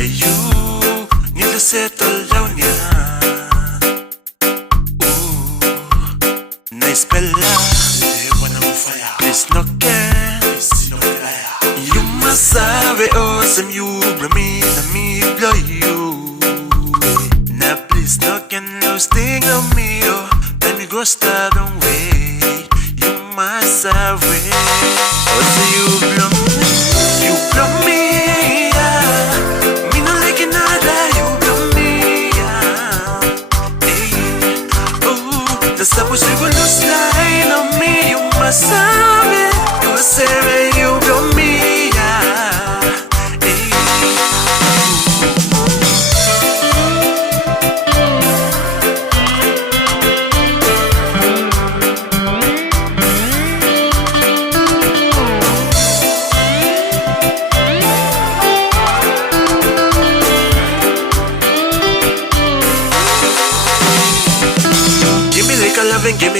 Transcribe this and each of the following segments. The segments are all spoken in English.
why you need to settle down, yeah. Ooh, nice fella, please no care. You must have it awesome, you blow me, and me blow you. Now please no can no sting on me, oh. Let me go start on way. You must have it. Oh, so you blow me, yeah. Me no like another, you blow me, yeah. Hey, oh, the stuff was you gonna slide on me. You must have it. You must have it, you blow me, yeah. Hey.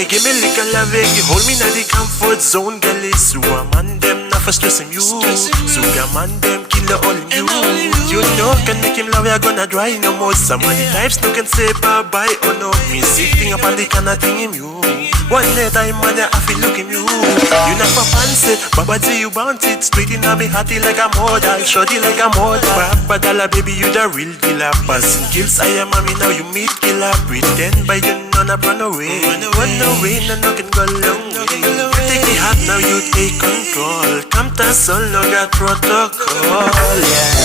Give me liquor loving. You hold me in the comfort zone, girl. It's you a man them not for stressing you. So your man them kill all in you. You know can make him love you gonna dry no more. Some of the types no can say bye bye or no. Me sitting up on the kind of thing in you. One day time man I feel look in you. You not for fancy, Baba say you want it. Straight in on me hearty like a model, shorty like a model. Papa dollar baby you the real killer. Passing kills I am mommy now you meet killer. Pretend by you none up run away. Run away, no can go long way. You take the heart, now you take control. Come to solo, got protocol, yeah.